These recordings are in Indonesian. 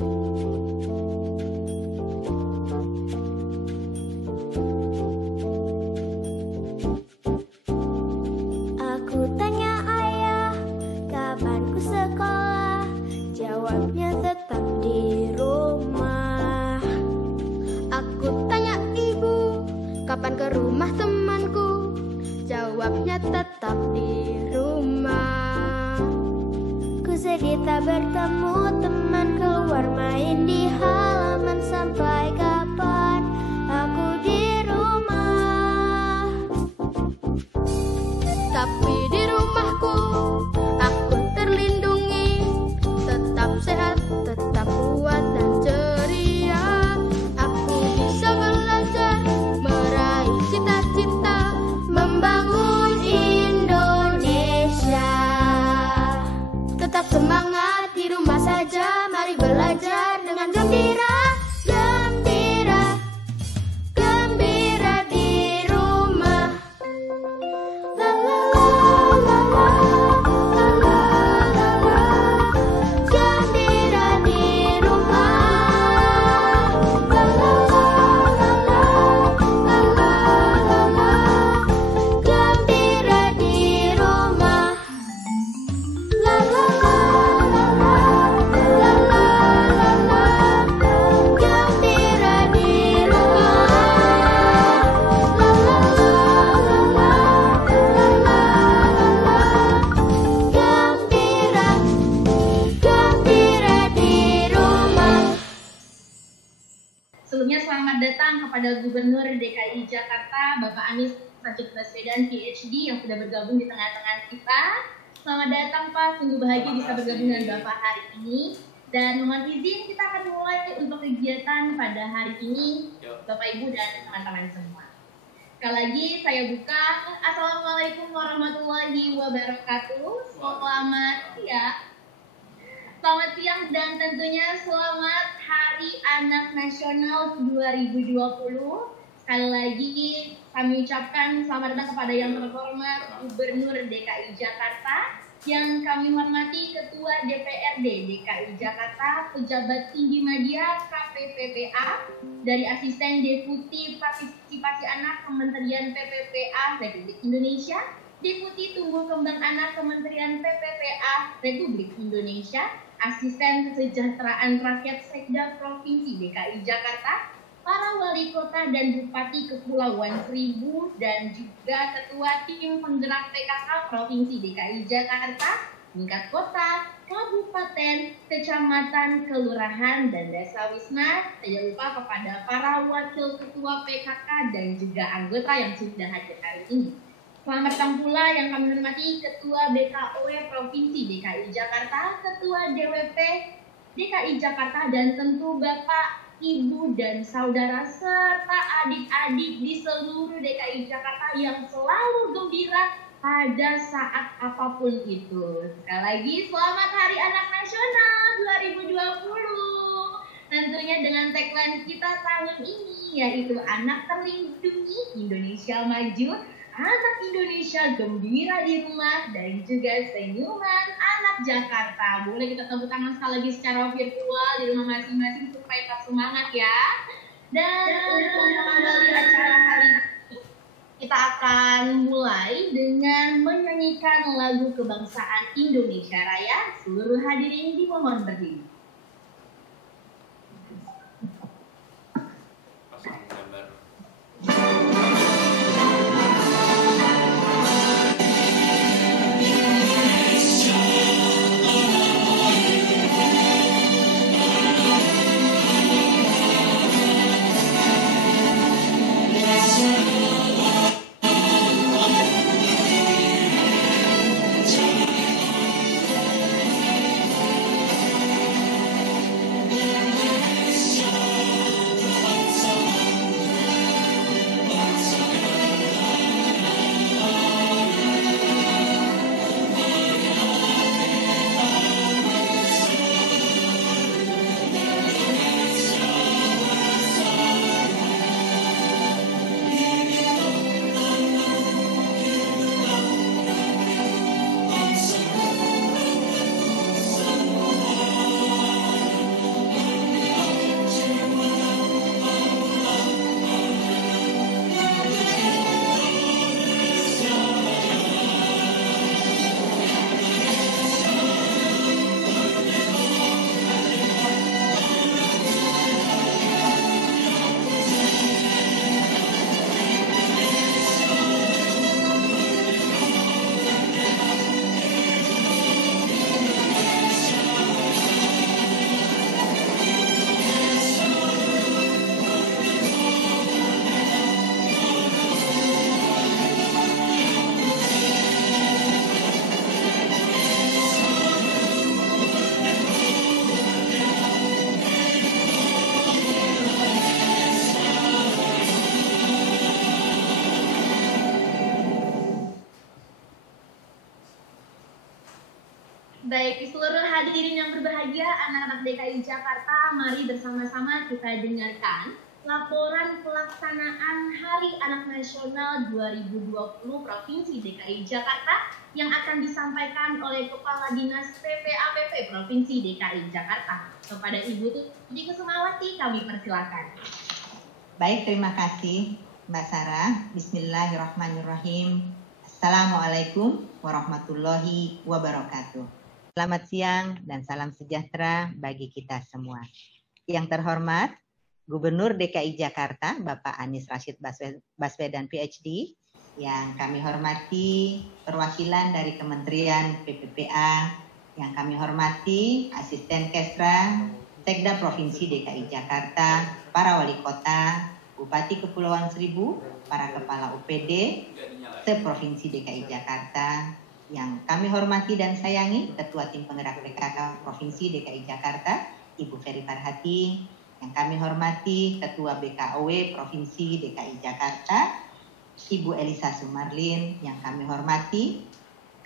Aku tanya ayah, kapan ku sekolah? Jawabnya tetap di rumah. Aku tanya ibu, kapan ke rumah temanku? Jawabnya tetap di rumah. Ku sedih tak bertemu teman, keluar main di halaman. Sampai kapan aku di rumah? Tapi di rumahku aku terlindungi, tetap sehat, tetap kuat dan ceria. Aku bisa belajar, meraih cita-cita, membangun Indonesia. Tetap semangat di rumah saja, mari belajar dengan gembira. Gembira, gembira di rumah. La la la la la, la la la la. Gembira di rumah. La la la la la, la la la la. Gembira di rumah. La la la la la, la la la la. Gembira di rumah. La la la la la, la la la la. Gembira, gembira di rumah. Sebelumnya selamat datang kepada Gubernur DKI Jakarta, Bapak Anies Rashid Baswedan PhD yang sudah bergabung di tengah-tengah kita. Selamat datang Pak, sungguh bahagia bisa bergabung dengan Bapak hari ini. Dan mohon izin kita akan mulai untuk kegiatan pada hari ini, Bapak Ibu dan teman-teman semua. Sekali lagi saya buka. Assalamualaikum warahmatullahi wabarakatuh. Selamat siang. Selamat siang dan tentunya selamat Hari Anak Nasional 2020. Sekali lagi kami ucapkan selamat datang kepada yang terhormat Gubernur DKI Jakarta, yang kami hormati Ketua DPRD DKI Jakarta, pejabat tinggi media KPPPA, dari Asisten Deputi Partisipasi Anak Kementerian PPPA Republik Indonesia, Deputi Tumbuh Kembang Anak Kementerian PPPA Republik Indonesia, Asisten Kesejahteraan Rakyat Sekda Provinsi DKI Jakarta, para wali kota dan bupati Kepulauan Seribu, dan juga ketua tim penggerak PKK Provinsi DKI Jakarta, tingkat kota, kabupaten, kecamatan, kelurahan, dan desa wisma. Tidak lupa kepada para wakil ketua PKK dan juga anggota yang sudah hadir hari ini. Selamat datang pula yang kami hormati Ketua BKOW Provinsi DKI Jakarta, Ketua DWP DKI Jakarta, dan tentu Bapak, Ibu, dan saudara serta adik-adik di seluruh DKI Jakarta yang selalu gembira pada saat apapun itu. Sekali lagi selamat Hari Anak Nasional 2020. Tentunya dengan tagline kita tahun ini, yaitu Anak Terlindungi, Indonesia Maju, Anak Indonesia Gembira di Rumah, dan juga Senyuman Anak Jakarta. Boleh kita tepuk tangan sekali lagi secara virtual di rumah masing-masing supaya tetap semangat ya. Dan untuk mengawali acara kali ini, kita akan mulai dengan menyanyikan lagu kebangsaan Indonesia Raya. Seluruh hadirin dimohon berdiri. Baik, seluruh hadirin yang berbahagia, anak-anak DKI Jakarta, mari bersama-sama kita dengarkan laporan pelaksanaan Hari Anak Nasional 2020 Provinsi DKI Jakarta yang akan disampaikan oleh Kepala Dinas PPAPP Provinsi DKI Jakarta. Kepada Ibu Tuti Kusumawati, kami persilakan. Baik, terima kasih Mbak Sarah. Bismillahirrahmanirrahim. Assalamualaikum warahmatullahi wabarakatuh. Selamat siang dan salam sejahtera bagi kita semua. Yang terhormat, Gubernur DKI Jakarta, Bapak Anies Rashid Baswedan PhD, yang kami hormati perwakilan dari Kementerian PPPA, yang kami hormati Asisten Kesra, Sekda Provinsi DKI Jakarta, para wali kota, Bupati Kepulauan Seribu, para kepala UPD, se-Provinsi DKI Jakarta, yang kami hormati dan sayangi Ketua Tim Penggerak PKK Provinsi DKI Jakarta, Ibu Ferry Farhati, yang kami hormati Ketua BKOW Provinsi DKI Jakarta, Ibu Elisa Sumarlin, yang kami hormati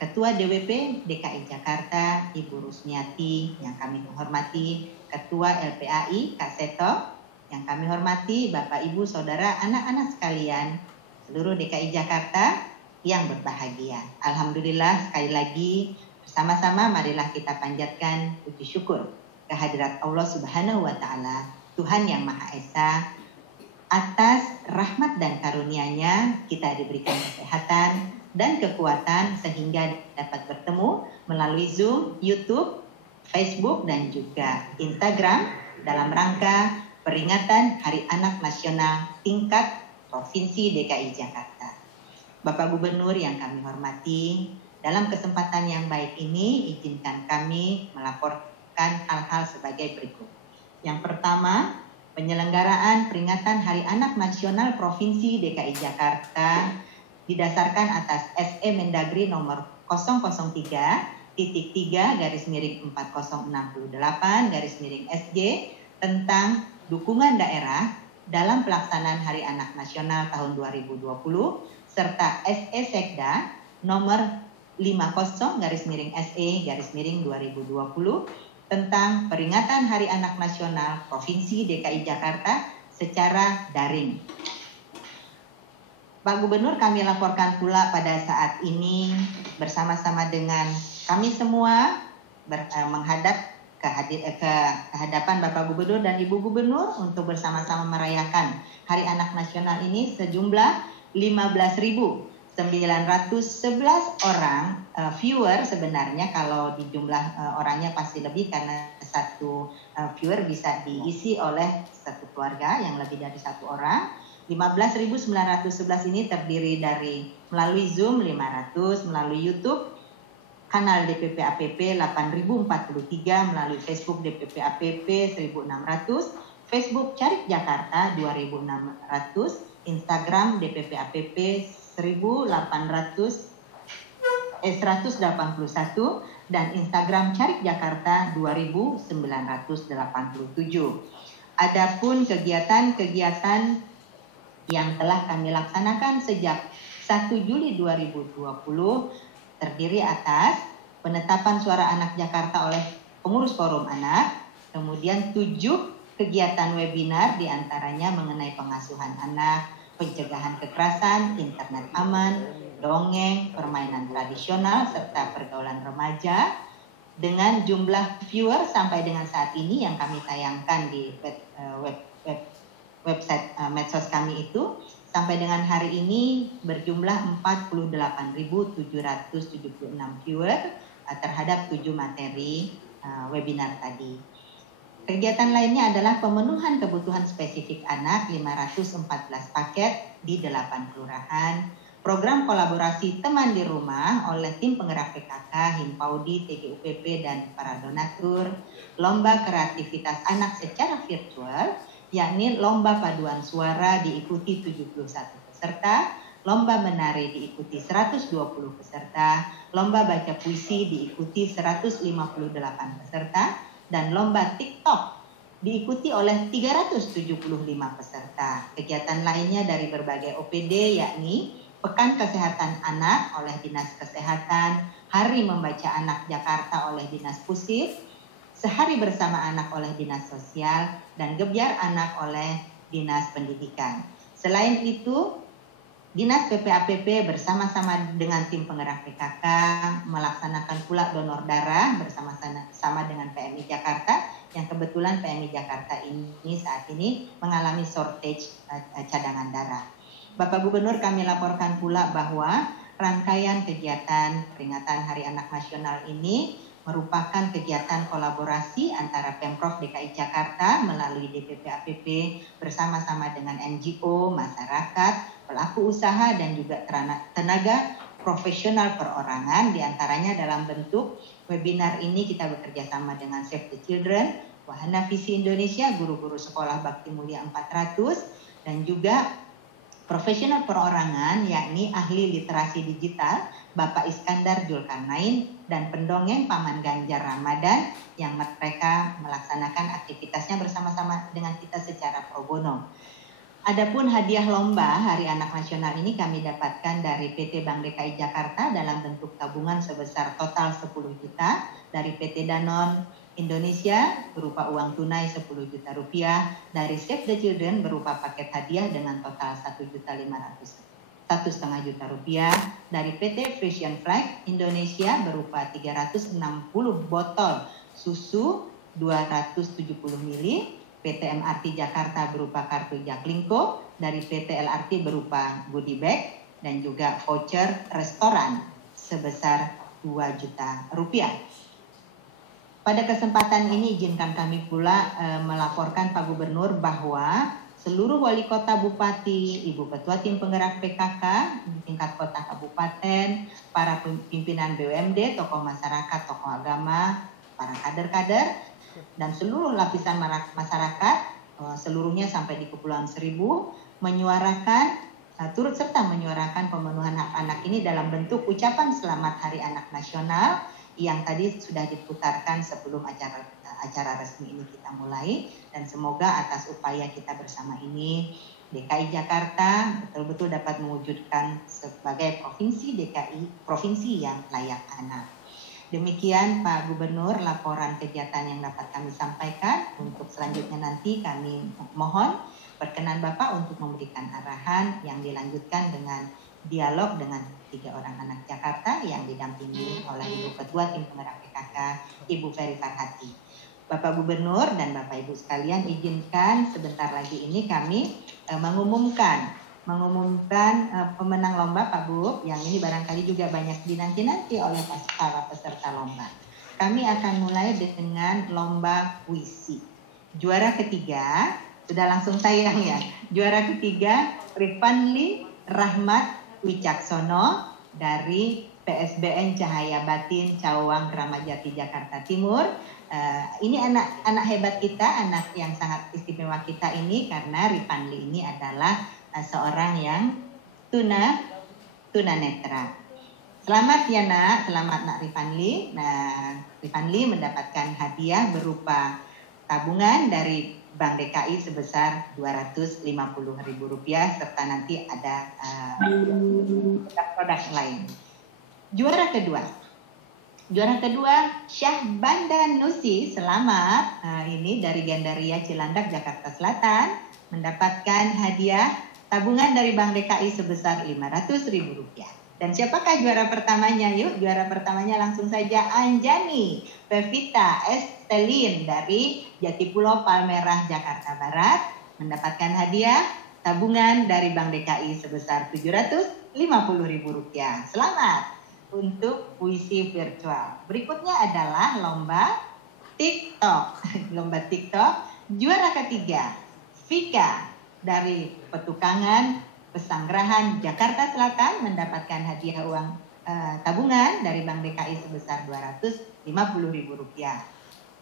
Ketua DWP DKI Jakarta, Ibu Rusmiati, yang kami hormati Ketua LPAI Kak Seto, yang kami hormati Bapak Ibu Saudara anak-anak sekalian seluruh DKI Jakarta yang berbahagia. Alhamdulillah, sekali lagi bersama-sama marilah kita panjatkan puji syukur kehadirat Allah Subhanahu wa taala, Tuhan yang Maha Esa, atas rahmat dan karunia-Nya kita diberikan kesehatan dan kekuatan sehingga dapat bertemu melalui Zoom, YouTube, Facebook dan juga Instagram dalam rangka peringatan Hari Anak Nasional tingkat Provinsi DKI Jakarta. Bapak Gubernur yang kami hormati, dalam kesempatan yang baik ini izinkan kami melaporkan hal-hal sebagai berikut. Yang pertama, penyelenggaraan peringatan Hari Anak Nasional Provinsi DKI Jakarta didasarkan atas SE Mendagri nomor 003-3/4068/SJ tentang dukungan daerah dalam pelaksanaan Hari Anak Nasional tahun 2020 serta SE Sekda nomor 50-SE-2020 tentang peringatan Hari Anak Nasional Provinsi DKI Jakarta secara daring. Pak Gubernur, kami laporkan pula pada saat ini bersama-sama dengan kami semua menghadap ke hadapan Bapak Gubernur dan Ibu Gubernur untuk bersama-sama merayakan Hari Anak Nasional ini sejumlah 15.911 orang viewer. Sebenarnya kalau di jumlah orangnya pasti lebih karena satu viewer bisa diisi oleh satu keluarga yang lebih dari satu orang. 15.911 ini terdiri dari melalui Zoom 500, melalui YouTube kanal DPP APP 8.043, melalui Facebook DPP APP 1.600, Facebook Carik Jakarta 2.600, Instagram DPP APP 181 dan Instagram Carik Jakarta 2987. Adapun kegiatan-kegiatan yang telah kami laksanakan sejak 1 Juli 2020 terdiri atas penetapan suara anak Jakarta oleh pengurus forum anak, kemudian 7 kegiatan webinar diantaranya mengenai pengasuhan anak, pencegahan kekerasan, internet aman, dongeng, permainan tradisional, serta pergaulan remaja. Dengan jumlah viewer sampai dengan saat ini yang kami tayangkan di website medsos kami itu, sampai dengan hari ini berjumlah 48.776 viewer terhadap 7 materi webinar tadi. Kegiatan lainnya adalah pemenuhan kebutuhan spesifik anak 514 paket di 8 kelurahan, program kolaborasi teman di rumah oleh tim penggerak PKK, Himpaudi, TGUPP, dan para donatur, lomba kreativitas anak secara virtual, yakni lomba paduan suara diikuti 71 peserta, lomba menari diikuti 120 peserta, lomba baca puisi diikuti 158 peserta, dan lomba TikTok diikuti oleh 375 peserta. Kegiatan lainnya dari berbagai OPD yakni Pekan Kesehatan Anak oleh Dinas Kesehatan, Hari Membaca Anak Jakarta oleh Dinas Pusif, Sehari Bersama Anak oleh Dinas Sosial, dan Gebyar Anak oleh Dinas Pendidikan. Selain itu, Dinas PPAPP bersama-sama dengan tim penggerak PKK melaksanakan pula donor darah bersama-sama dengan PMI Jakarta, yang kebetulan PMI Jakarta ini saat ini mengalami shortage cadangan darah. Bapak Gubernur, kami laporkan pula bahwa rangkaian kegiatan peringatan Hari Anak Nasional ini merupakan kegiatan kolaborasi antara Pemprov DKI Jakarta melalui DPP APP bersama-sama dengan NGO, masyarakat, pelaku usaha, dan juga tenaga profesional perorangan. Diantaranya dalam bentuk webinar ini kita bekerja sama dengan Save the Children, Wahana Visi Indonesia, guru-guru sekolah Bakti Mulia 400, dan juga profesional perorangan yakni ahli literasi digital Bapak Iskandar Julkarnain dan pendongeng Paman Ganjar Ramadan, yang mereka melaksanakan aktivitasnya bersama-sama dengan kita secara pro bono. Adapun hadiah lomba Hari Anak Nasional ini kami dapatkan dari PT Bank DKI Jakarta dalam bentuk tabungan sebesar total 10 juta, dari PT Danone Indonesia berupa uang tunai 10 juta rupiah, dari Save the Children berupa paket hadiah dengan total 1,5 juta rupiah, dari PT Frisian Flag Indonesia berupa 360 botol susu 270 ml, PT MRT Jakarta berupa kartu Jaklingko, dari PT LRT berupa goodie bag, dan juga voucher restoran sebesar 2 juta rupiah. Pada kesempatan ini izinkan kami pula melaporkan Pak Gubernur bahwa seluruh wali kota, bupati, ibu ketua tim penggerak PKK di tingkat kota kabupaten, para pimpinan BUMD, tokoh masyarakat, tokoh agama, para kader-kader, dan seluruh lapisan masyarakat, seluruhnya sampai di Kepulauan Seribu, turut serta menyuarakan pemenuhan hak anak ini dalam bentuk ucapan selamat Hari Anak Nasional yang tadi sudah diputarkan sebelum acara resmi ini kita mulai. Dan semoga atas upaya kita bersama ini DKI Jakarta betul-betul dapat mewujudkan sebagai provinsi yang layak anak. Demikian Pak Gubernur laporan kegiatan yang dapat kami sampaikan. Untuk selanjutnya nanti kami mohon perkenan Bapak untuk memberikan arahan yang dilanjutkan dengan dialog dengan 3 orang anak Jakarta yang didampingi oleh Ibu Ketua Tim Penggerak PKK, Ibu Ferry Farhati. Bapak Gubernur dan Bapak Ibu sekalian, izinkan sebentar lagi ini kami mengumumkan pemenang lomba Pak Bu, yang ini barangkali juga banyak dinanti-nanti oleh para peserta lomba. Kami akan mulai dengan lomba puisi. Juara ketiga, sudah langsung tayang ya. Juara ketiga Rifanli Rahmat Wicaksono dari PSBN Cahaya Batin Cawang Kramat Jati Jakarta Timur. Ini anak hebat kita, anak yang sangat istimewa kita ini, karena Rifanli ini adalah seorang yang tunanetra. Selamat ya nak, selamat nak Rifanli. Nah, Rifanli mendapatkan hadiah berupa tabungan dari Bank DKI sebesar Rp250.000 serta nanti ada produk lain. Juara kedua Syahbanda Nusi, selamat. Ini dari Gandaria Cilandak Jakarta Selatan, mendapatkan hadiah tabungan dari Bank DKI sebesar Rp500.000. Dan siapakah juara pertamanya? Yuk, juara pertamanya langsung saja Anjani Pevita Estelin dari Jatipulo Palmerah Jakarta Barat, mendapatkan hadiah tabungan dari Bank DKI sebesar Rp750.000. Selamat untuk puisi virtual. Berikutnya adalah lomba TikTok. Lomba TikTok juara ketiga Vika dari Petukangan Pesanggerahan Jakarta Selatan, mendapatkan hadiah uang tabungan dari Bank DKI sebesar Rp250.000.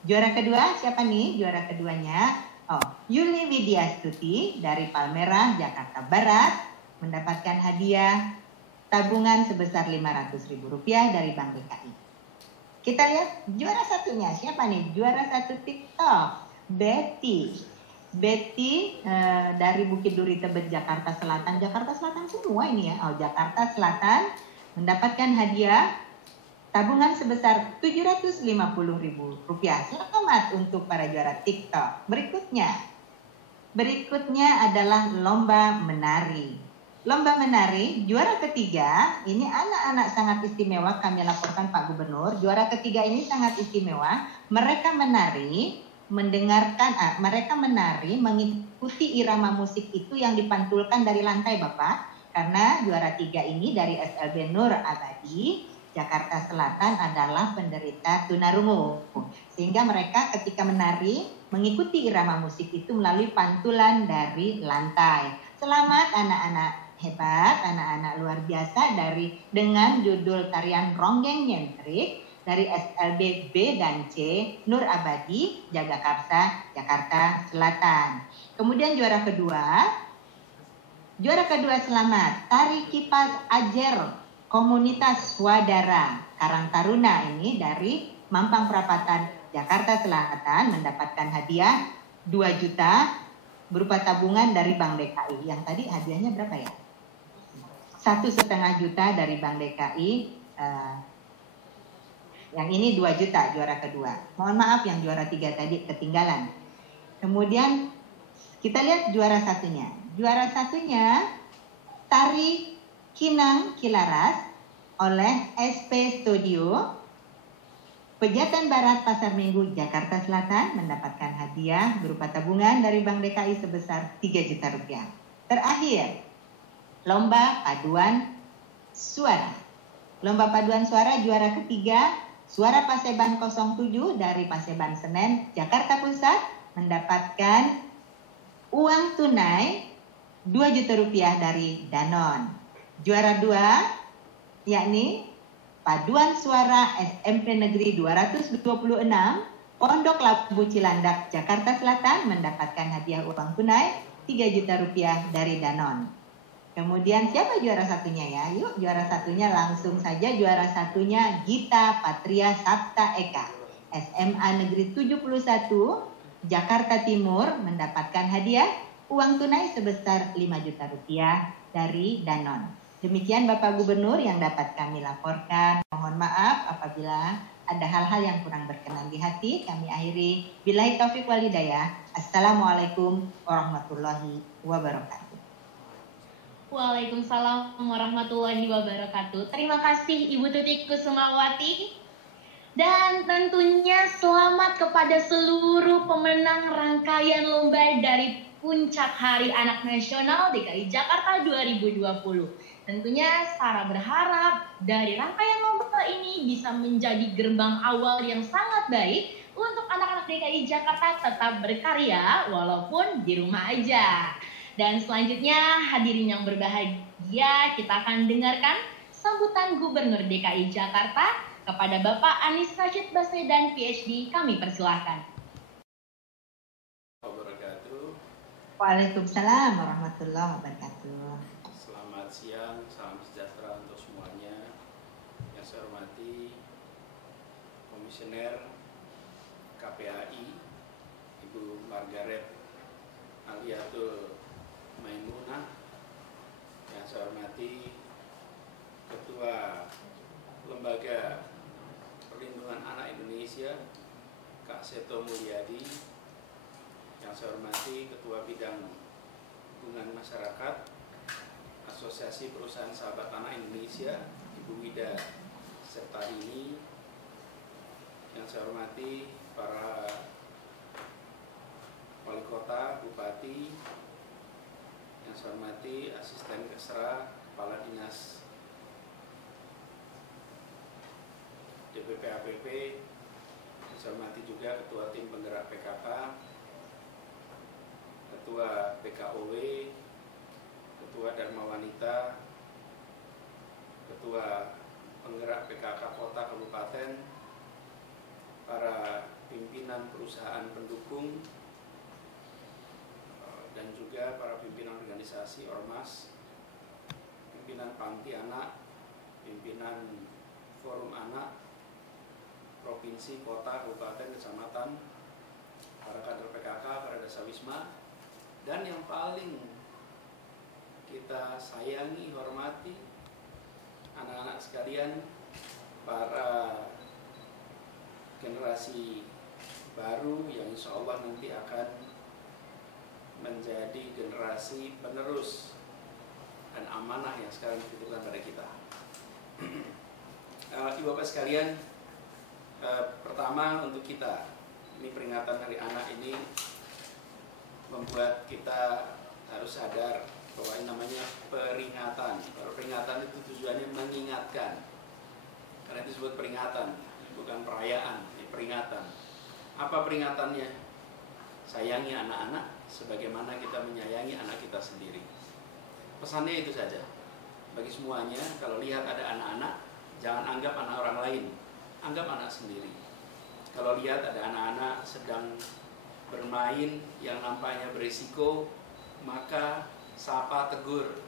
Juara kedua siapa nih? Juara keduanya Yuli Widyastuti dari Palmerah Jakarta Barat, mendapatkan hadiah tabungan sebesar Rp500.000 dari Bank DKI. Kita lihat juara satunya siapa nih? Juara satu TikTok Betty dari Bukit Duri Tebet Jakarta Selatan semua ini ya. Jakarta Selatan mendapatkan hadiah tabungan sebesar Rp750.000. Selamat untuk para juara TikTok. Berikutnya adalah lomba menari. Lomba menari, juara ketiga, ini anak-anak sangat istimewa kami laporkan Pak Gubernur. Juara ketiga ini sangat istimewa. Mereka menari, mereka menari mengikuti irama musik itu yang dipantulkan dari lantai Bapak. Karena juara tiga ini dari SLB Nur Abadi, Jakarta Selatan adalah penderita tunarungu. Sehingga mereka ketika menari mengikuti irama musik itu melalui pantulan dari lantai. Selamat anak-anak hebat, anak-anak luar biasa dengan judul tarian Ronggeng Nyentrik dari SLB B dan C Nur Abadi, Jagakarsa, Jakarta Selatan. Kemudian juara kedua selamat Tari Kipas Ajer Komunitas Swadara Karang Taruna ini dari Mampang Perapatan, Jakarta Selatan mendapatkan hadiah 2 juta berupa tabungan dari Bank DKI. Yang tadi hadiahnya berapa ya? 1,5 juta dari Bank DKI. Yang ini 2 juta juara kedua. Mohon maaf yang juara 3 tadi ketinggalan. Kemudian kita lihat juara satunya. Juara satunya Tari Kinang Kilaras oleh SP Studio Pejatan Barat Pasar Minggu Jakarta Selatan mendapatkan hadiah berupa tabungan dari Bank DKI sebesar 3 juta rupiah. Terakhir, lomba paduan suara. Lomba paduan suara juara ketiga Suara Paseban 07 dari Paseban Senen Jakarta Pusat mendapatkan uang tunai 2 juta rupiah dari Danon. Juara 2 yakni Paduan Suara SMP Negeri 226 Pondok Labu Cilandak Jakarta Selatan mendapatkan hadiah uang tunai 3 juta rupiah dari Danon. Kemudian siapa juara satunya ya? Yuk juara satunya langsung saja. Juara satunya Gita Patria Sabta Eka SMA Negeri 71 Jakarta Timur mendapatkan hadiah uang tunai sebesar 5 juta rupiah dari Danon. Demikian Bapak Gubernur yang dapat kami laporkan. Mohon maaf apabila ada hal-hal yang kurang berkenan di hati. Kami akhiri. Billahi taufiq wal hidayah. Assalamualaikum warahmatullahi wabarakatuh. Waalaikumsalam warahmatullahi wabarakatuh. Terima kasih Ibu Tutik Kusumawati. Dan tentunya selamat kepada seluruh pemenang rangkaian lomba dari Puncak Hari Anak Nasional DKI Jakarta 2020. Tentunya Sarah berharap dari rangkaian lomba ini bisa menjadi gerbang awal yang sangat baik untuk anak-anak DKI Jakarta tetap berkarya walaupun di rumah aja. Dan selanjutnya hadirin yang berbahagia, kita akan dengarkan sambutan Gubernur DKI Jakarta kepada Bapak Anies Rashid Baswedan PhD. Kami persilahkan. Waalaikumsalam warahmatullahi wabarakatuh. Selamat siang, salam sejahtera untuk semuanya. Yang saya hormati Komisioner KPAI Ibu Margaret Aliatul Maimunah. Yang saya hormati Ketua Lembaga Perlindungan Anak Indonesia Kak Seto Mulyadi. Yang saya hormati Ketua Bidang Hubungan Masyarakat Asosiasi Perusahaan Sahabat Anak Indonesia Ibu Wida Septarini. Yang saya hormati para Wali Kota, Bupati. Yang saya hormati Asisten Kesra, Kepala Dinas DPP APP. Yang saya hormati juga Ketua Tim Penggerak PKK, Ketua PKOW, Ketua Dharma Wanita, Ketua Penggerak PKK Kota Kabupaten, para pimpinan perusahaan pendukung, dan juga para pimpinan organisasi Ormas, pimpinan Panti Anak, pimpinan Forum Anak, Provinsi, Kota, Kabupaten, Kecamatan, para kader PKK, para Dasawisma, dan yang paling kita sayangi, hormati, anak-anak sekalian, para generasi baru yang insya Allah nanti akan menjadi generasi penerus dan amanah yang sekarang dititipkan pada kita. Ibu Bapak sekalian, pertama untuk kita, ini peringatan Hari Anak ini membuat kita harus sadar bahwa ini namanya peringatan. Kalau peringatan itu tujuannya mengingatkan, karena itu disebut peringatan, bukan perayaan, ini peringatan. Apa peringatannya? Sayangi anak-anak sebagaimana kita menyayangi anak kita sendiri. Pesannya itu saja. Bagi semuanya, kalau lihat ada anak-anak, jangan anggap anak orang lain, anggap anak sendiri. Kalau lihat ada anak-anak sedang bermain yang nampaknya berisiko, maka sapa, tegur.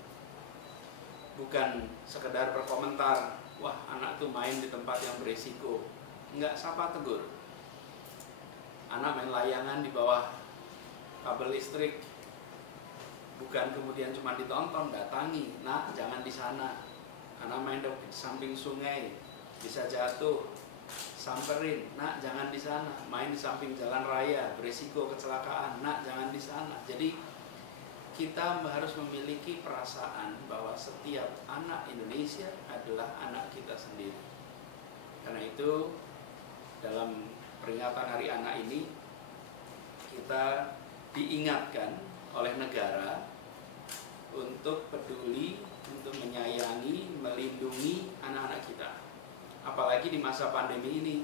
Bukan sekedar berkomentar, wah anak tuh main di tempat yang berisiko. Enggak, sapa, tegur. Anak main layangan di bawah kabel listrik, bukan kemudian cuma ditonton, datangi, nak jangan di sana. Anak main di samping sungai, bisa jatuh, samperin, nak jangan di sana. Main di samping jalan raya, berisiko kecelakaan, nak jangan di sana. Jadi kita harus memiliki perasaan bahwa setiap anak Indonesia adalah anak kita sendiri. Karena itu dalam peringatan Hari Anak ini kita diingatkan oleh negara untuk peduli, untuk menyayangi, melindungi anak-anak kita. Apalagi di masa pandemi ini.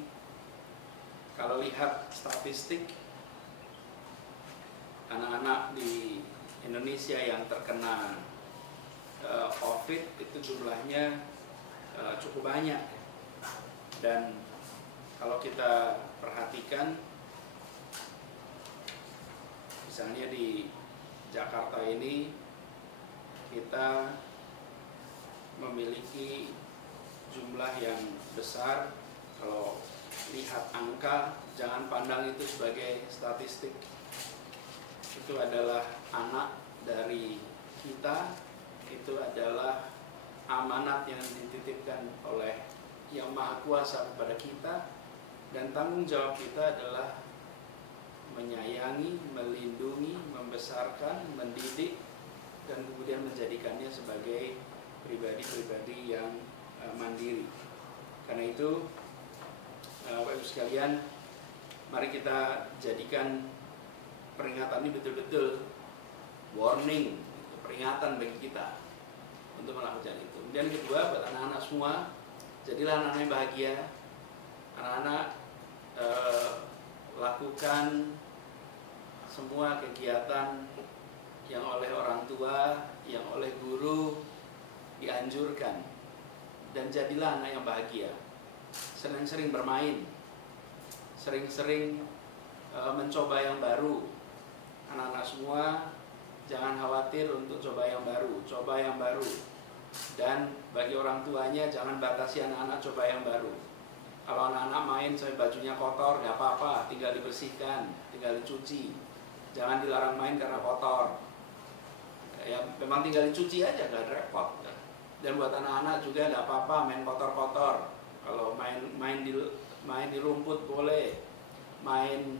Kalau lihat statistik, anak-anak di Indonesia yang terkena COVID itu jumlahnya cukup banyak. Dan kalau kita perhatikan, misalnya di Jakarta ini kita memiliki jumlah yang besar. Kalau lihat angka, jangan pandang itu sebagai statistik. Itu adalah anak dari kita, itu adalah amanat yang dititipkan oleh Yang Maha Kuasa kepada kita, dan tanggung jawab kita adalah menyayangi, melindungi, membesarkan, mendidik, dan kemudian menjadikannya sebagai pribadi-pribadi yang mandiri. Karena itu, Bapak Ibu sekalian, mari kita jadikan peringatan ini betul-betul warning, peringatan bagi kita untuk melakukan itu. Kemudian kedua, buat anak-anak semua, jadilah anak-anak yang bahagia. Anak-anak lakukan semua kegiatan yang oleh orang tua, yang oleh guru dianjurkan, dan jadilah anak yang bahagia. Sering-sering bermain, sering-sering mencoba yang baru. Anak-anak semua jangan khawatir untuk coba yang baru, coba yang baru. Dan bagi orang tuanya jangan batasi anak-anak coba yang baru. Kalau anak-anak main sampai bajunya kotor, nggak apa-apa, tinggal dibersihkan, tinggal dicuci. Jangan dilarang main karena kotor. Ya memang tinggal dicuci aja, nggak repot. Dan buat anak-anak juga nggak apa-apa main kotor-kotor. Kalau main di rumput boleh, main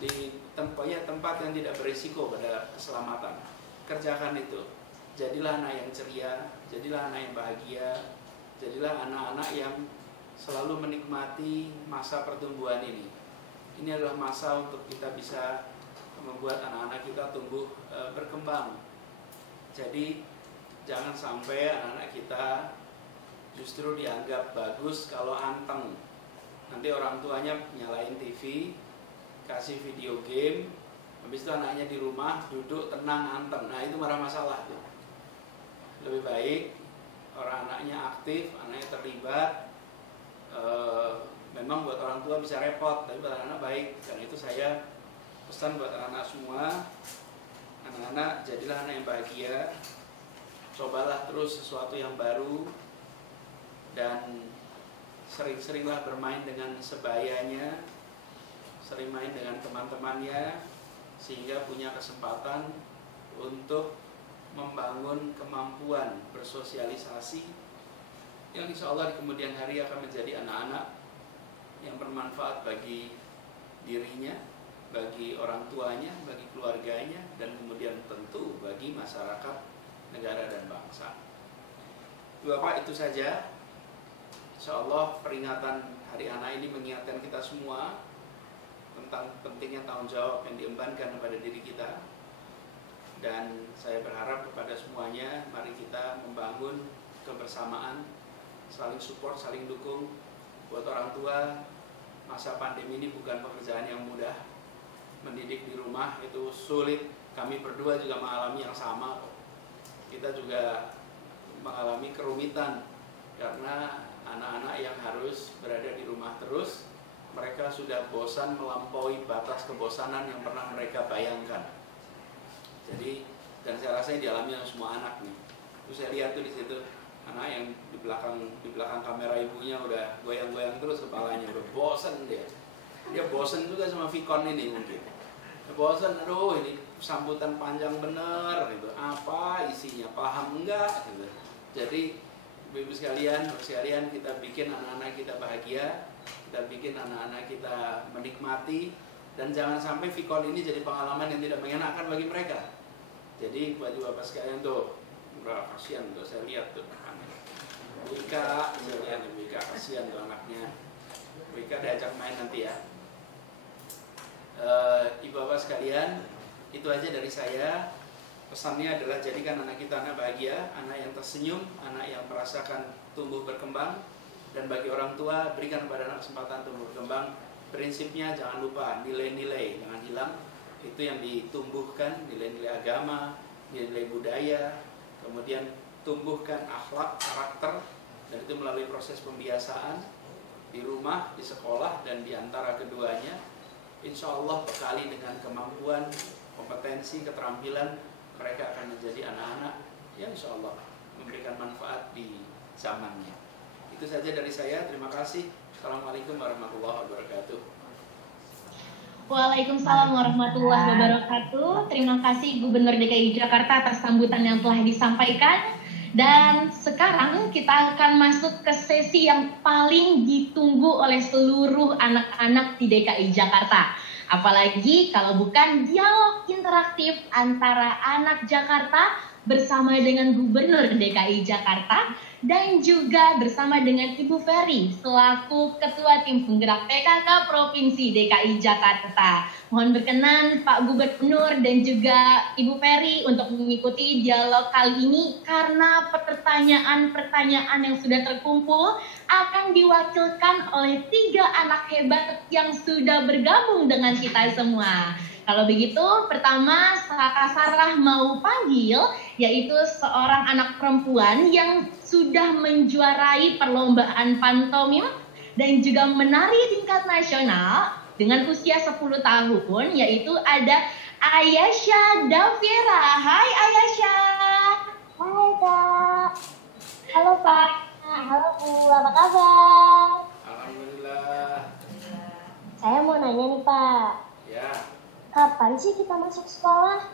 di tempat yang tidak berisiko pada keselamatan. Kerjakan itu. Jadilah anak yang ceria, jadilah anak yang bahagia, jadilah anak-anak yang selalu menikmati masa pertumbuhan ini. Ini adalah masa untuk kita bisa membuat anak-anak kita tumbuh berkembang. Jadi jangan sampai anak-anak kita justru dianggap bagus kalau anteng. Nanti orang tuanya nyalain TV, kasih video game, habis itu anaknya di rumah duduk tenang anteng. Nah itu marah masalah tuh. Lebih baik orang anaknya aktif, anaknya terlibat. Memang buat orang tua bisa repot, tapi buat anak-anak baik. Karena itu saya pesan buat anak-anak semua, anak-anak jadilah anak yang bahagia, cobalah terus sesuatu yang baru, dan sering-seringlah bermain dengan sebayanya, sering main dengan teman-temannya, sehingga punya kesempatan untuk membangun kemampuan bersosialisasi yang insya Allah di kemudian hari akan menjadi anak-anak yang bermanfaat bagi dirinya, bagi orang tuanya, bagi keluarganya, dan kemudian tentu bagi masyarakat, negara, dan bangsa. Bapak, itu saja. Insya Allah peringatan Hari Anak ini mengingatkan kita semua tentang pentingnya tanggung jawab yang diembankan kepada diri kita. Dan saya berharap kepada semuanya, mari kita membangun kebersamaan, saling support, saling dukung. Buat orang tua, masa pandemi ini bukan pekerjaan yang mudah. Mendidik di rumah itu sulit. Kami berdua juga mengalami yang sama. Kita juga mengalami kerumitan karena anak-anak yang harus berada di rumah terus, mereka sudah bosan melampaui batas kebosanan yang pernah mereka bayangkan. Jadi, dan saya rasa ini dialami oleh semua anak nih. Terus saya lihat tuh di situ anak yang di belakang kamera ibunya udah goyang-goyang terus kepalanya, udah bosan dia. Dia bosan juga sama Vicon ini mungkin. Bosan, aduh ini sambutan panjang bener gitu. Apa isinya? Paham enggak? Gitu. Jadi ibu-ibu sekalian, kita bikin anak-anak kita bahagia, kita bikin anak-anak kita menikmati, dan jangan sampai Vicon ini jadi pengalaman yang tidak mengenakan bagi mereka. Jadi buat bapak sekalian tuh, udah kasihan tuh, saya lihat tuh Wika, saya lihat Wika, kasihan tuh anaknya. Wika diajak main nanti ya. Ibu bapak sekalian, itu aja dari saya. Pesannya adalah jadikan anak kita anak bahagia, anak yang tersenyum, anak yang merasakan tumbuh berkembang. Dan bagi orang tua, berikan kepada anak kesempatan tumbuh berkembang. Prinsipnya jangan lupa nilai-nilai, jangan hilang. Itu yang ditumbuhkan, nilai-nilai agama, nilai budaya, kemudian tumbuhkan akhlak, karakter, dan itu melalui proses pembiasaan di rumah, di sekolah, dan di antara keduanya. Insya Allah bekali dengan kemampuan, kompetensi, keterampilan, mereka akan menjadi anak-anak yang insya Allah memberikan manfaat di zamannya. Itu saja dari saya, terima kasih. Assalamualaikum warahmatullahi wabarakatuh. Waalaikumsalam warahmatullahi wabarakatuh. Terima kasih Gubernur DKI Jakarta atas sambutan yang telah disampaikan. Dan sekarang kita akan masuk ke sesi yang paling ditunggu oleh seluruh anak-anak di DKI Jakarta. Apalagi kalau bukan dialog interaktif antara anak Jakarta bersama dengan Gubernur DKI Jakarta dan juga bersama dengan Ibu Ferry selaku Ketua Tim Penggerak PKK Provinsi DKI Jakarta. Mohon berkenan Pak Gubernur dan juga Ibu Ferry untuk mengikuti dialog kali ini karena pertanyaan-pertanyaan yang sudah terkumpul akan diwakilkan oleh 3 anak hebat yang sudah bergabung dengan kita semua. Kalau begitu, pertama Kakak Sarah mau panggil, yaitu seorang anak perempuan yang sudah menjuarai perlombaan pantomim dan juga menari tingkat nasional dengan usia 10 tahun, yaitu ada Ayasha Daviera. Hai Ayasha. Hai Kak. Halo Pak. Halo Bu, apa kabar? Alhamdulillah. Saya mau nanya nih Pak. Ya. Kapan sih kita masuk sekolah?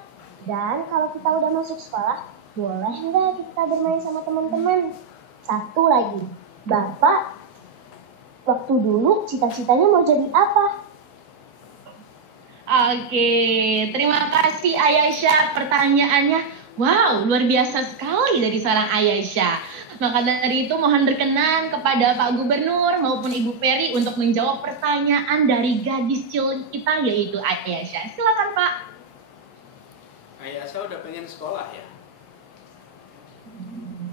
Dan kalau kita udah masuk sekolah, boleh nggak kita bermain sama teman-teman? Satu lagi, Bapak waktu dulu cita-citanya mau jadi apa? Oke, terima kasih Ayasha pertanyaannya. Wow, luar biasa sekali dari seorang Ayasha. Maka dari itu mohon berkenan kepada Pak Gubernur maupun Ibu Ferry untuk menjawab pertanyaan dari gadis cilik kita yaitu Ayasha. Silakan Pak. Ayasha udah pengen sekolah ya?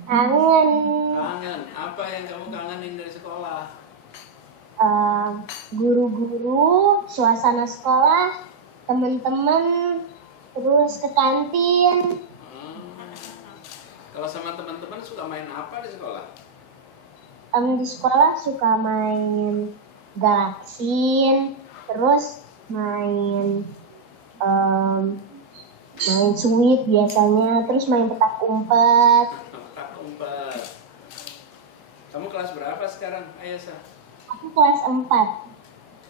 Kangen. Kangen. Apa yang kamu kangenin dari sekolah? Guru-guru, suasana sekolah, teman-teman, terus ke kantin. Kalau sama teman-teman suka main apa di sekolah? Di sekolah suka main galaksin, terus main suit biasanya, terus main petak umpet. Petak umpet. Kamu kelas berapa sekarang, Ayasha? Aku kelas 4.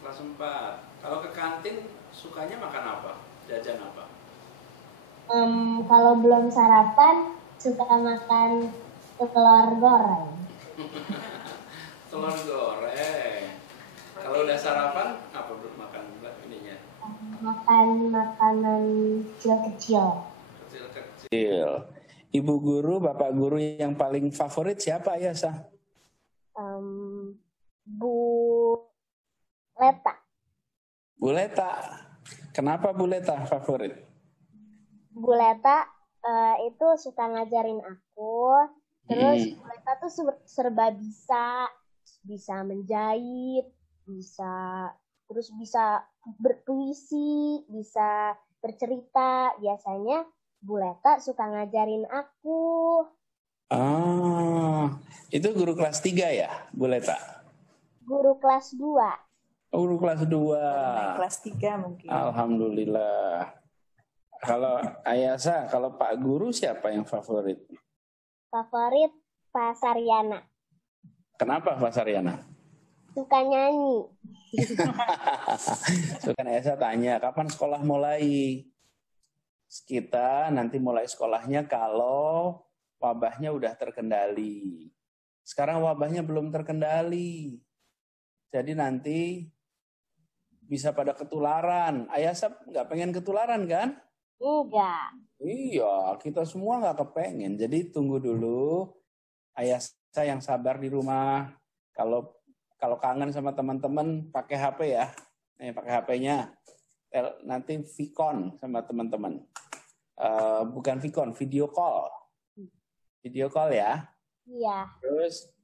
Kelas 4. Kalau ke kantin sukanya makan apa? Jajan apa? Kalau belum sarapan suka makan telur goreng. Telur goreng. Kalau udah sarapan apa makan ininya? Makan makanan kecil-kecil. Kecil-kecil. Ibu guru, bapak guru yang paling favorit siapa ya, Sah? Bu Leta. Bu Leta. Kenapa Bu Leta favorit? Bu Leta itu suka ngajarin aku. Terus Bu Leta tuh serba bisa menjahit, terus bisa berpuisi, bisa bercerita. Biasanya Bu Leta suka ngajarin aku. Itu guru kelas 3 ya, Bu Leta? Guru kelas 2. Guru kelas 2. Kelas 3 mungkin. Alhamdulillah. Kalau Ayasa, kalau Pak Guru siapa yang favorit? Favorit Pak Saryana. Kenapa Pak Saryana? Suka nyanyi. Suka Ayasa tanya, kapan sekolah mulai? Kita nanti mulai sekolahnya kalau wabahnya udah terkendali. Sekarang wabahnya belum terkendali. Jadi nanti bisa pada ketularan. Ayasa nggak pengen ketularan kan? Enggak. Iya, kita semua nggak kepengen. Jadi tunggu dulu. Ayasa yang sabar di rumah. Kalau kangen sama teman-teman, pakai HP ya. Pakai HP-nya. Nanti Vicon sama teman-teman. Bukan Vicon, video call. Video call ya. Iya. Terus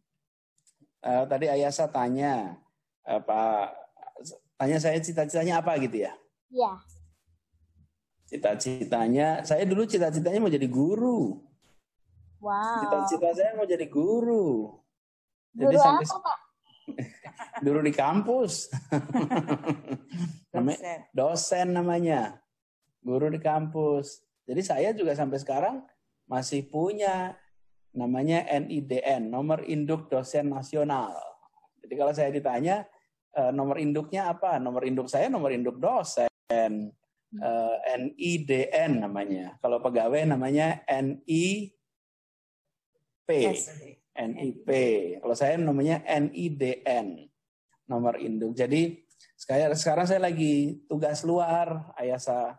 tadi Ayasa tanya, tanya saya cita-citanya apa gitu ya? Iya. Cita-citanya, saya dulu cita-citanya mau jadi guru. Wow. Cita-cita saya mau jadi guru. Guru Jadi sampai apa, Pak? dulu di kampus. Dosen namanya. Guru di kampus. Jadi saya juga sampai sekarang masih punya namanya NIDN, nomor induk dosen nasional. Jadi kalau saya ditanya nomor induknya apa? Nomor induk saya nomor induk dosen. NIDN namanya. Kalau pegawai namanya NIP. NIP. Kalau saya namanya NIDN. Nomor induk. Jadi sekarang saya lagi tugas luar, Ayasa,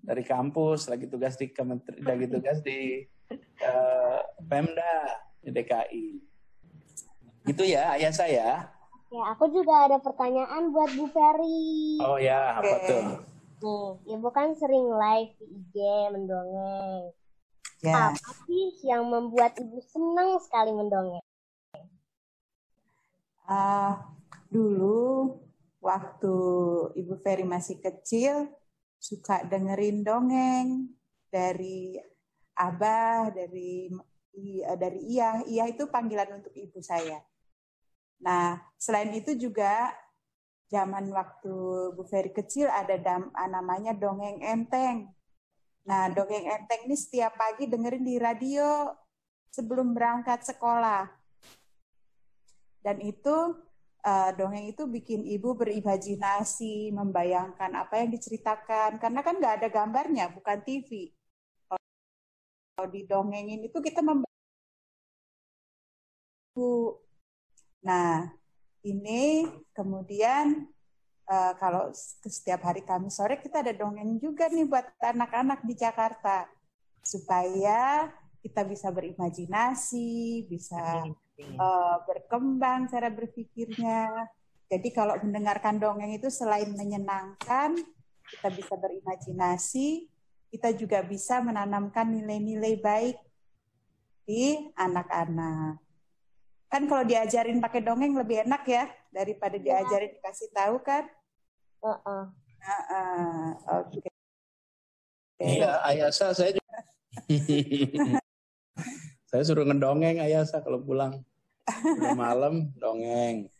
dari kampus, lagi tugas di Pemda di DKI. Gitu ya, Ayasa ya. Ya, aku juga ada pertanyaan buat Bu Ferry. Oh ya, apa tuh? Nih, Ibu kan sering live di IG mendongeng. Ya. Apa sih yang membuat Ibu senang sekali mendongeng? Dulu waktu Ibu Ferry masih kecil, suka dengerin dongeng dari Abah, dari Iyah. Iyah itu panggilan untuk ibu saya. Nah, selain itu juga zaman waktu Bu Ferry kecil ada namanya dongeng enteng. Nah, dongeng enteng ini setiap pagi dengerin di radio sebelum berangkat sekolah. Dan itu dongeng itu bikin ibu berimajinasi, membayangkan apa yang diceritakan. Karena kan nggak ada gambarnya, bukan TV. Kalau didongengin itu kita Nah, ini kemudian kalau setiap hari Kamis sore kita ada dongeng juga nih buat anak-anak di Jakarta. Supaya kita bisa berimajinasi, bisa berkembang cara berpikirnya. Jadi kalau mendengarkan dongeng itu selain menyenangkan, kita bisa berimajinasi, kita juga bisa menanamkan nilai-nilai baik di anak-anak. Kan kalau diajarin pakai dongeng lebih enak ya daripada diajarin dikasih tahu kan? Oke. Iya, Ayasa saya juga. Saya suruh ngedongeng Ayasa kalau pulang. Udah malam dongeng.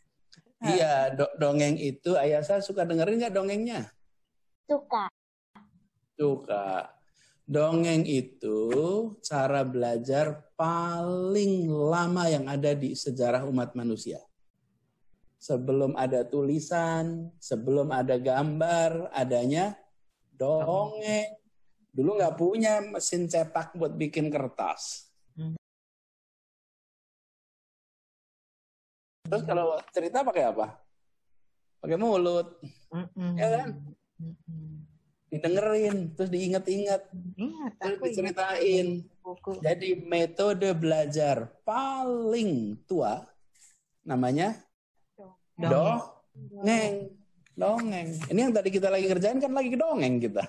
Iya, dongeng itu Ayasa suka dengerin nggak dongengnya? Suka. Suka. Dongeng itu cara belajar paling lama yang ada di sejarah umat manusia. Sebelum ada tulisan, sebelum ada gambar, adanya dongeng. Dulu nggak punya mesin cetak buat bikin kertas. Terus kalau cerita pakai apa? Pakai mulut. Ya kan? Didengerin, terus diingat-ingat, Ingat, terus aku ingat diceritain. buku. Jadi metode belajar paling tua namanya dongeng. Dongeng. Ini yang tadi kita lagi kerjain kan lagi dongeng kita.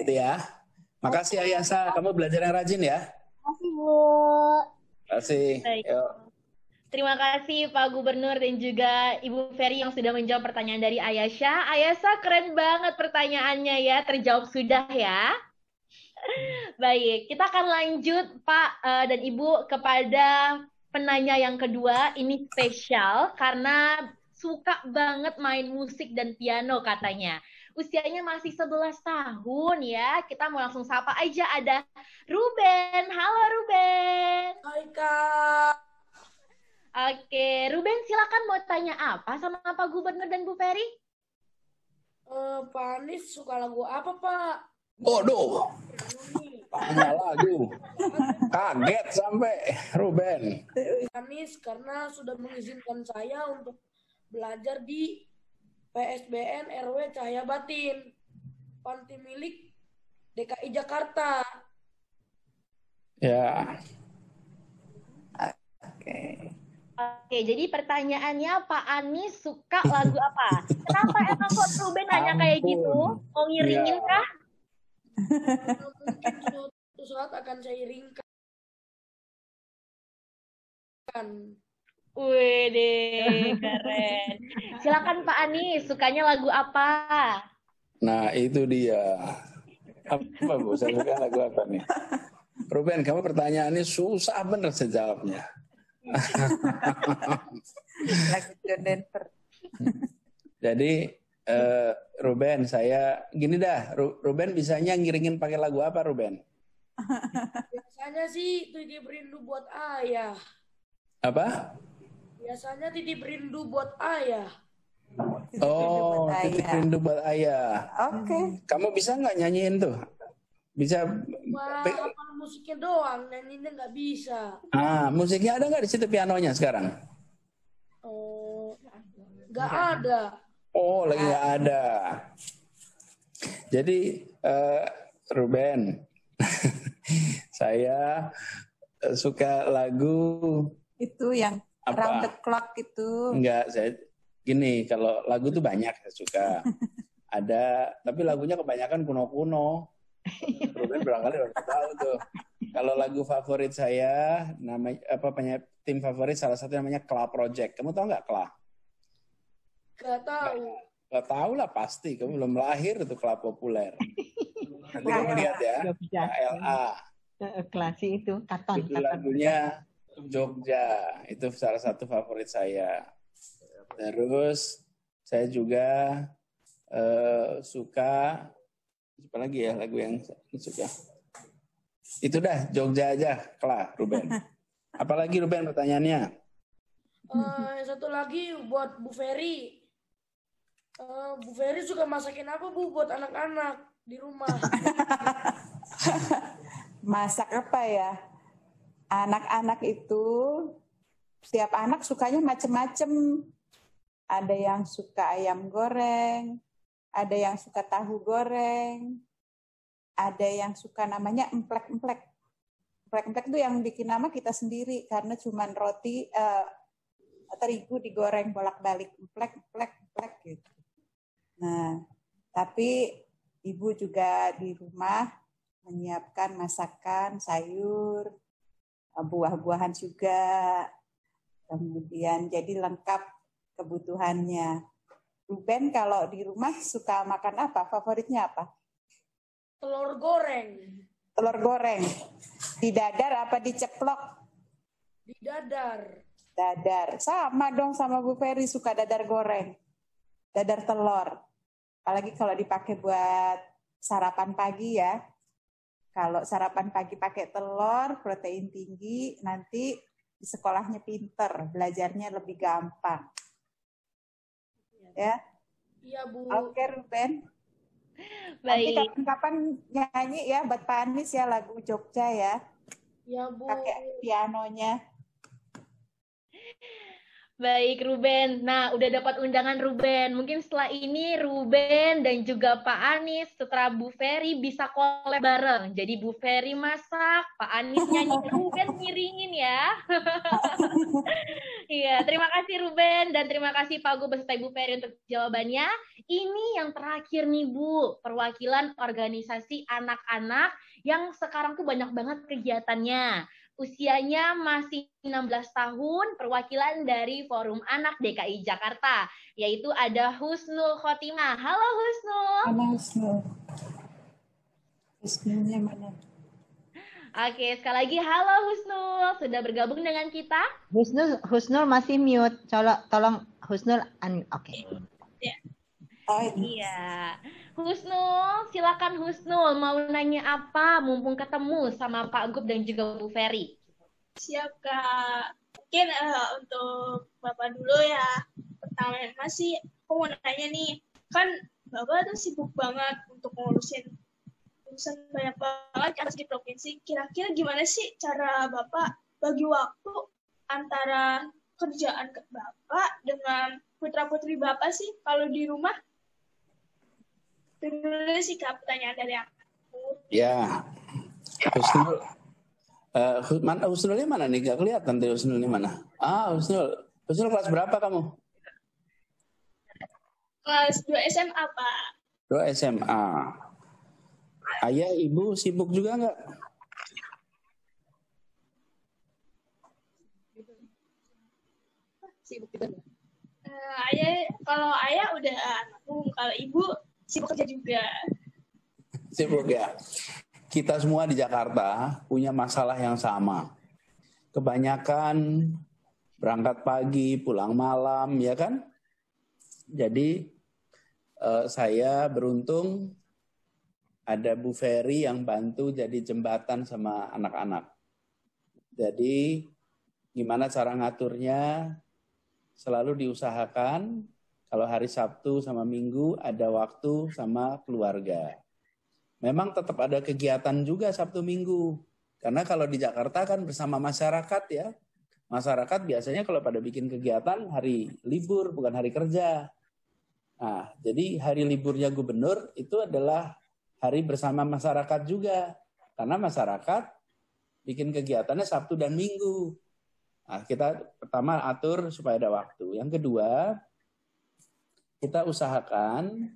Gitu ya. Makasih Ayasa, kamu belajar yang rajin ya. Makasih Bu. Terima kasih. Baik. Yuk. Terima kasih Pak Gubernur dan juga Ibu Ferry yang sudah menjawab pertanyaan dari Ayasha. Ayasha, keren banget pertanyaannya ya, terjawab sudah ya. Baik, kita akan lanjut Pak dan Ibu kepada penanya yang kedua. Ini spesial karena suka banget main musik dan piano katanya. Usianya masih 11 tahun ya. Kita mau langsung sapa aja, ada Ruben. Halo Ruben. Hai Kak. Oke, Ruben silakan mau tanya apa sama Pak Gubernur dan Bu Ferry? Pak Anies suka lagu apa Pak? Bodoh. Tanya lagu. Kaget sampai Ruben. Pak Anies karena sudah mengizinkan saya untuk belajar di PSBN RW Cahaya Batin, panti milik DKI Jakarta. Ya. Oke, jadi pertanyaannya Pak Anies suka lagu apa? Kenapa emang kok Ruben nanya kayak gitu? Mau ngiringin kah? Mungkin suatu saat akan saya iringkan. Wih deh, keren. Silakan Pak Anies, sukanya lagu apa? Nah, itu dia. Apa Bu? Saya suka lagu apa nih? Ruben, kamu pertanyaannya susah bener sejawabnya. Lagu John Denver. Jadi Ruben, saya gini dah. Ruben bisanya ngiringin pakai lagu apa Ruben? Biasanya sih Titip Rindu Buat Ayah. Apa? Biasanya Titip Rindu Buat Ayah. Oh, Titip Rindu Buat Ayah. Oke. Kamu bisa nggak nyanyiin tuh? Bisa. Hafal musiknya doang, nyanyinya nggak bisa. Musiknya ada nggak di situ pianonya sekarang? Nggak ada. Oh, lagi nggak ada. Jadi Ruben, saya suka lagu Itu yang apa? Round the Clock itu. Enggak, saya gini, kalau lagu tuh banyak saya suka. Ada, tapi lagunya kebanyakan kuno-kuno. Ruben barangkali udah tahu tuh. Kalau lagu favorit saya, namanya tim favorit salah satu namanya Kla Project. Kamu tahu nggak Kla? Nggak tahu. Nggak tahu lah pasti. Kamu belum lahir itu Kla populer. Nanti kamu lihat ya. KLA. Klasi itu, katon. Itu lagunya Jogja. Itu salah satu favorit saya. Terus saya juga suka apa lagi ya lagu yang suka. Itu dah Jogja aja, Kla, Ruben. Apalagi Ruben pertanyaannya? Satu lagi buat Bu Ferry. Bu Ferry suka masakin apa Bu buat anak-anak di rumah? Masak apa ya? Anak-anak itu, setiap anak sukanya macem-macem. Ada yang suka ayam goreng, ada yang suka tahu goreng, ada yang suka namanya emplek-emplek. Emplek-emplek itu yang bikin nama kita sendiri, karena cuman roti, terigu digoreng bolak-balik, emplek-emplek gitu. Nah, tapi ibu juga di rumah menyiapkan masakan, sayur, buah-buahan juga, kemudian jadi lengkap kebutuhannya. Ruben kalau di rumah suka makan apa? Favoritnya apa? Telur goreng. Telur goreng. Di dadar apa diceplok? Di dadar. Dadar. Sama dong sama Bu Ferry, suka dadar goreng. Dadar telur. Apalagi kalau dipakai buat sarapan pagi ya. Kalau sarapan pagi pakai telur, protein tinggi, nanti di sekolahnya pinter, belajarnya lebih gampang. Ya. Iya, Bu. Oke, Ruben. Baik. Nanti kapan-kapan nyanyi ya buat Pak Anies ya lagu Jogja ya. Ya, Bu. pakai pianonya. Baik, Ruben. Nah, udah dapat undangan Ruben. Mungkin setelah ini Ruben dan juga Pak Anies setelah Bu Ferry bisa collab bareng. Jadi Bu Ferry masak, Pak Anies nyanyi, Ruben ngiringin ya. Iya, terima kasih Ruben dan terima kasih Pak Gu beserta Ibu Ferry untuk jawabannya. Ini yang terakhir nih Bu, perwakilan organisasi anak-anak yang sekarang tuh banyak banget kegiatannya. Usianya masih 16 tahun, perwakilan dari Forum Anak DKI Jakarta, yaitu ada Husnul Khotimah. Halo Husnul. Mana Husnul? Husnulnya mana? Oke, sekali lagi halo Husnul, sudah bergabung dengan kita? Husnul masih mute. Tolong Husnul oke. Oh, Iya. Husnul, silakan Husnul mau nanya apa mumpung ketemu sama Pak Gub dan juga Bu Ferry. Siap, Kak. Mungkin untuk Bapak dulu ya. Pertama masih aku mau nanya nih, kan Bapak tuh sibuk banget untuk ngurusin urusan banyak banget yang harus di provinsi. Kira-kira gimana sih cara Bapak bagi waktu antara kerjaan Bapak dengan putra-putri Bapak sih kalau di rumah? Itu dulu sih Kak pertanyaan dari aku. Ya, Husnul. Husnulnya mana nih? Gak kelihatan tuh Husnulnya mana. Husnul kelas berapa kamu? Kelas 2 SMA, Pak. 2 SMA. Ayah, ibu sibuk juga nggak? Sibuk juga. Kalau ayah udah almarhum, kalau ibu sibuk kerja juga. Sibuk ya. Kita semua di Jakarta punya masalah yang sama. Kebanyakan berangkat pagi, pulang malam, ya kan? Jadi saya beruntung ada Bu Ferry yang bantu jadi jembatan sama anak-anak. Jadi gimana cara ngaturnya? Selalu diusahakan kalau hari Sabtu sama Minggu ada waktu sama keluarga. Memang tetap ada kegiatan juga Sabtu Minggu. Karena kalau di Jakarta kan bersama masyarakat ya. Masyarakat biasanya kalau pada bikin kegiatan hari libur bukan hari kerja. Nah, jadi hari liburnya gubernur itu adalah hari bersama masyarakat juga. Karena masyarakat bikin kegiatannya Sabtu dan Minggu. Nah, kita pertama atur supaya ada waktu. Yang kedua, kita usahakan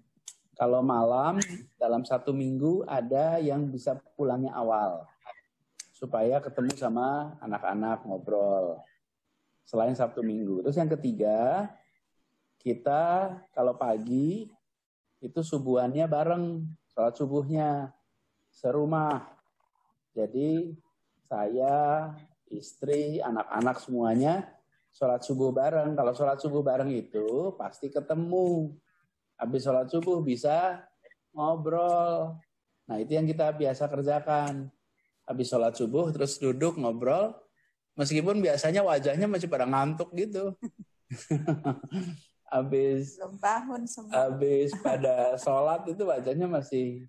kalau malam dalam 1 minggu ada yang bisa pulangnya awal. Supaya ketemu sama anak-anak ngobrol. Selain Sabtu Minggu. Terus yang ketiga, kita kalau pagi itu subuhannya bareng. Sholat subuhnya serumah. Jadi saya, istri, anak-anak semuanya sholat subuh bareng. Kalau sholat subuh bareng itu pasti ketemu. Habis sholat subuh bisa ngobrol. Nah itu yang kita biasa kerjakan. Habis sholat subuh terus duduk ngobrol. Meskipun biasanya wajahnya masih pada ngantuk gitu. Habis pada sholat itu wajahnya masih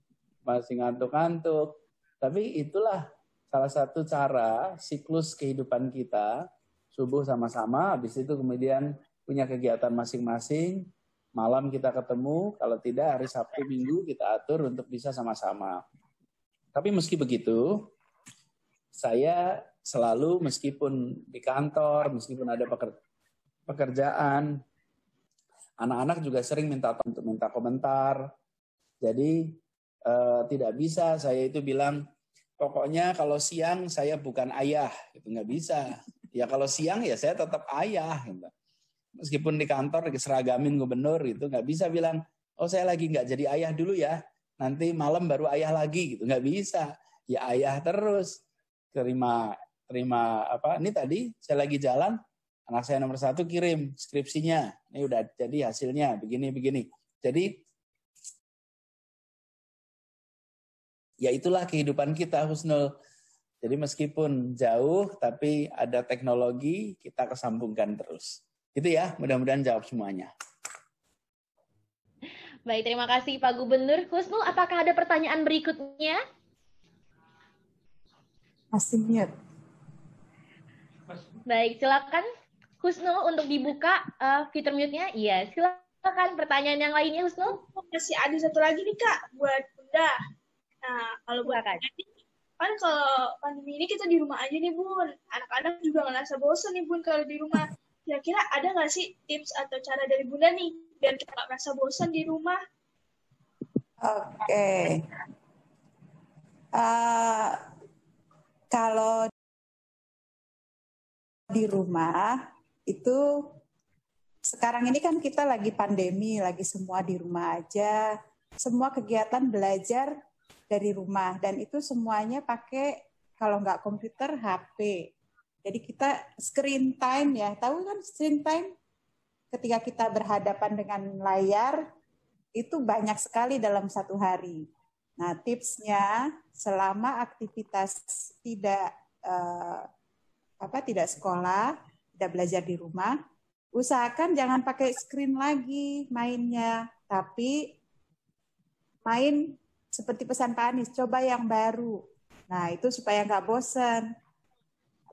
ngantuk-ngantuk. Tapi itulah salah satu cara siklus kehidupan kita, subuh sama-sama, habis itu kemudian punya kegiatan masing-masing, malam kita ketemu, kalau tidak hari Sabtu Minggu kita atur untuk bisa sama-sama. Tapi meski begitu, saya selalu meskipun di kantor, meskipun ada pekerjaan, anak-anak juga sering minta komentar. Jadi tidak bisa saya itu bilang, pokoknya kalau siang saya bukan ayah, itu nggak bisa. Ya kalau siang ya saya tetap ayah. Gitu. Meskipun di kantor diseragamin gubernur itu nggak bisa bilang, oh saya lagi nggak jadi ayah dulu ya, nanti malam baru ayah lagi gitu, nggak bisa. Ya ayah terus. Terima apa? Ini tadi saya lagi jalan, anak saya nomor 1 kirim skripsinya, ini udah jadi hasilnya begini. Jadi ya itulah kehidupan kita, Husnul. Jadi meskipun jauh, tapi ada teknologi, kita kesambungkan terus. Itu ya, mudah-mudahan jawab semuanya. Baik, terima kasih Pak Gubernur. Husnul, apakah ada pertanyaan berikutnya? Masih mute. Baik, silakan Husnul untuk dibuka fitur mute-nya. Iya, silakan pertanyaan yang lainnya Husnul. Masih ada satu lagi nih Kak buat Bunda. Nah, kalau buat Silakan. kan kalau pandemi ini kita di rumah aja nih Bun. Anak-anak juga ngerasa bosan nih Bun kalau di rumah. Kira-kira ada nggak sih tips atau cara dari Bunda nih biar kita nggak merasa bosan di rumah? Oke. Kalau di rumah itu sekarang ini kan kita lagi pandemi, lagi semua di rumah aja. Semua kegiatan belajar dari rumah dan itu semuanya pakai kalau nggak komputer HP. Jadi kita screen time ya, tahu kan screen time? Ketika kita berhadapan dengan layar itu banyak sekali dalam satu hari. Nah tipsnya selama aktivitas tidak sekolah, tidak belajar di rumah, usahakan jangan pakai screen lagi mainnya, tapi main seperti pesan Pak Anies, coba yang baru. Nah, itu supaya nggak bosen.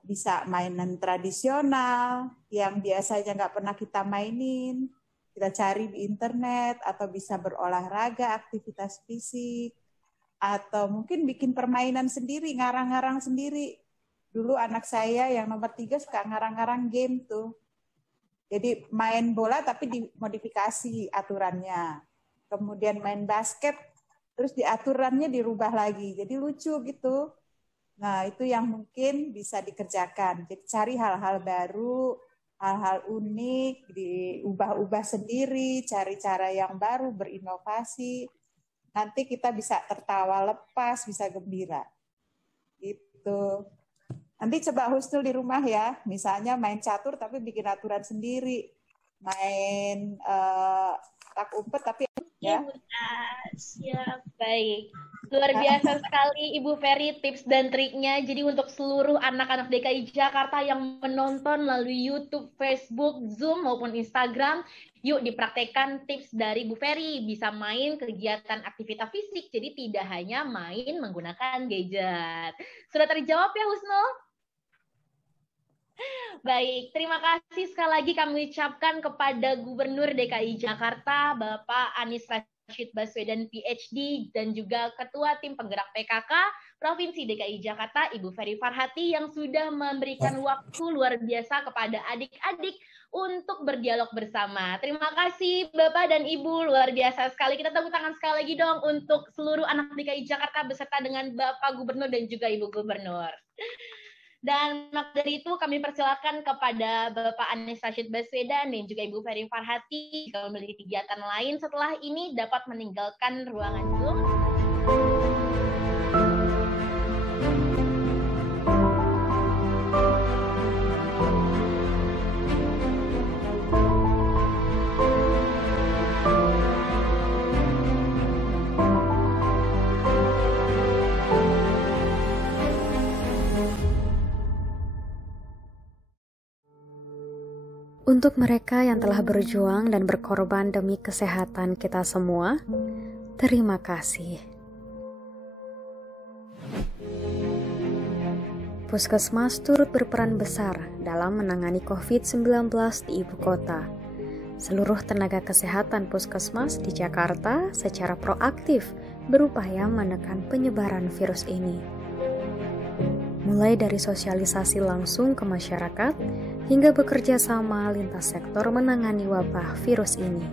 Bisa mainan tradisional yang biasanya nggak pernah kita mainin, kita cari di internet, atau bisa berolahraga, aktivitas fisik, atau mungkin bikin permainan sendiri, ngarang-ngarang sendiri. Dulu anak saya yang nomor 3 suka ngarang-ngarang game tuh. Jadi main bola tapi dimodifikasi aturannya. Kemudian main basket, terus aturannya dirubah lagi. Jadi lucu gitu. Nah itu yang mungkin bisa dikerjakan. Jadi cari hal-hal baru, hal-hal unik, diubah-ubah sendiri, cari cara yang baru, berinovasi. Nanti kita bisa tertawa lepas, bisa gembira. Gitu. Nanti coba Husnul di rumah ya, misalnya main catur tapi bikin aturan sendiri, main tak umpet tapi ya. Siap, baik. Luar biasa sekali Ibu Ferry tips dan triknya. Jadi untuk seluruh anak-anak DKI Jakarta yang menonton melalui YouTube, Facebook, Zoom maupun Instagram, yuk dipraktekkan tips dari Bu Ferry. Bisa main kegiatan aktivitas fisik, jadi tidak hanya main menggunakan gadget. Sudah terjawab ya Husnul? Baik, terima kasih sekali lagi kami ucapkan kepada Gubernur DKI Jakarta, Bapak Anies Rashid Baswedan PhD, dan juga Ketua Tim Penggerak PKK Provinsi DKI Jakarta, Ibu Ferry Farhati, yang sudah memberikan waktu luar biasa kepada adik-adik untuk berdialog bersama. Terima kasih Bapak dan Ibu, luar biasa sekali. Kita tepuk tangan sekali lagi dong untuk seluruh anak DKI Jakarta beserta dengan Bapak Gubernur dan juga Ibu Gubernur. Dan maka dari itu kami persilakan kepada Bapak Anies Rashid Baswedan dan juga Ibu Ferry Farhati jika memiliki kegiatan lain setelah ini dapat meninggalkan ruangan Zoom. Untuk mereka yang telah berjuang dan berkorban demi kesehatan kita semua, terima kasih. Puskesmas turut berperan besar dalam menangani COVID-19 di ibu kota. Seluruh tenaga kesehatan puskesmas di Jakarta secara proaktif berupaya menekan penyebaran virus ini. Mulai dari sosialisasi langsung ke masyarakat, hingga bekerja sama lintas sektor menangani wabah virus ini.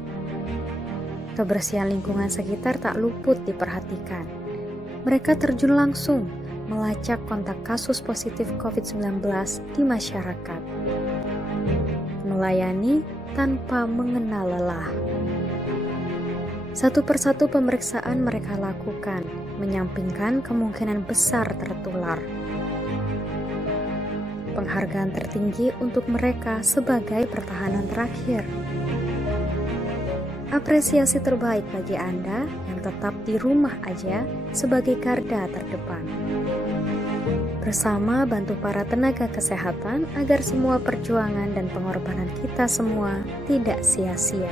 Kebersihan lingkungan sekitar tak luput diperhatikan. Mereka terjun langsung melacak kontak kasus positif COVID-19 di masyarakat. Melayani tanpa mengenal lelah. Satu persatu pemeriksaan mereka lakukan, menyampingkan kemungkinan besar tertular. Penghargaan tertinggi untuk mereka sebagai pertahanan terakhir. Apresiasi terbaik bagi Anda yang tetap di rumah aja sebagai garda terdepan. Bersama bantu para tenaga kesehatan agar semua perjuangan dan pengorbanan kita semua tidak sia-sia.